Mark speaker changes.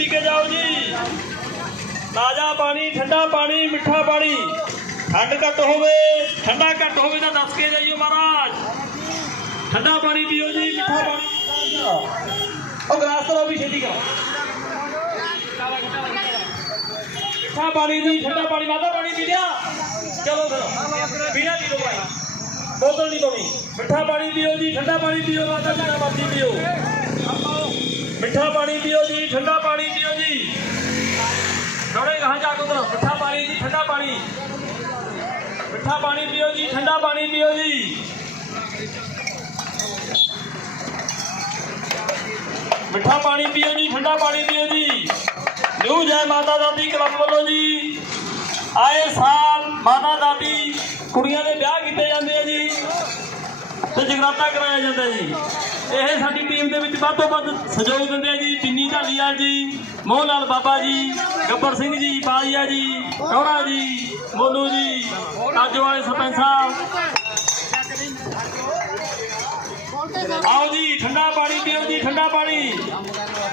Speaker 1: ਪੀ ਕੇ ਜਾਓ ਜੀ। ਤਾਜ਼ਾ ਪਾਣੀ, ਠੰਡਾ ਪਾਣੀ, ਮਿੱਠਾ ਪਾਣੀ। ਠੰਡ ਘੱਟ ਹੋਵੇ, ਠੰਡਾ ਘੱਟ ਹੋਵੇ ਤਾਂ ਦੱਸ ਕੇ ਜਾਈਓ ਮਹਾਰਾਜ। ਠੰਡਾ ਪਾਣੀ ਪੀਓ ਜੀ, ਮਿੱਠਾ ਪਾਣੀ। ਉਹ ਗਲਾਸ ਤੋਂ ਵੀ ਛੇਤੀ ਕਰੋ। ਮਿੱਠਾ ਪਾਣੀ ਜੀ ਠੰਡਾ ਪਾਣੀ ਮਾਤਾ ਪਾਣੀ ਪੀ ਲਿਆ। ਚਲੋ ਫਿਰ, ਪੀਣਾ ਪੀ ਲਓ ਭਾਈ ਬੋਤਲ ਨਹੀਂ ਪਾਉਣੀ। ਮਿੱਠਾ ਪਾਣੀ ਪੀਓ ਜੀ, ਠੰਡਾ ਪਾਣੀ ਪੀਓ ਮਾਤਾ ਜਿੰਨਾ ਮਰਜ਼ੀ ਪੀਓ। ਮਿੱਠਾ ਪਾਣੀ ਪੀਓ ਜੀ, ਠੰਡਾ ਪਾਣੀ ਪੀਓ ਜੀ। ਥੋੜੇ ਕਹਾਂ ਜਾ ਕੇ ਉਧਰ ਮਿੱਠਾ ਪਾਣੀ ਜੀ, ਠੰਡਾ ਪਾਣੀ। ਮਿੱਠਾ ਪਾਣੀ ਪੀਓ ਜੀ, ਠੰਡਾ ਪਾਣੀ ਪੀਓ ਜੀ। ਮਿੱਠਾ ਪਾਣੀ ਪੀਓ ਜੀ, ਠੰਡਾ ਪਾਣੀ ਪੀਓ ਜੀ। ਨਿਊ ਜੈ ਮਾਤਾ ਦਾਦੀ ਕਲੱਬ ਵੱਲੋਂ ਜੀ, ਆਏ ਸਾਲ ਮਾਤਾ ਦਾਦੀ ਕੁੜੀਆਂ ਦੇ ਵਿਆਹ ਕੀਤੇ ਜਾਂਦੇ ਆ ਜੀ ਤੇ ਜਗਰਾਤਾ ਕਰਾਇਆ ਜਾਂਦਾ ਜੀ। ਇਹ ਸਾਡੀ ਟੀਮ ਦੇ ਵਿੱਚ ਵੱਧ ਤੋਂ ਵੱਧ ਸਹਿਯੋਗ ਦਿੰਦੇ ਆ ਜੀ, ਚਿੰਨੀ ਢਾਲੀਵਾਲ ਜੀ ਮੋਹਨ ਲਾਲ ਬਾਬਾ ਜੀ, ਗੱਬਰ ਸਿੰਘ ਜੀ ਬਾਜੀਆ ਜੀ ਰੋੜਾ ਜੀ, ਮੋਨੂ ਜੀ ਕਾਜੋ ਵਾਲੇ ਸਰਪੰਚ ਸਾਹਿਬ। ਆਓ ਜੀ, ਠੰਡਾ ਪਾਣੀ ਪੀਓ ਜੀ, ਠੰਡਾ ਪਾਣੀ।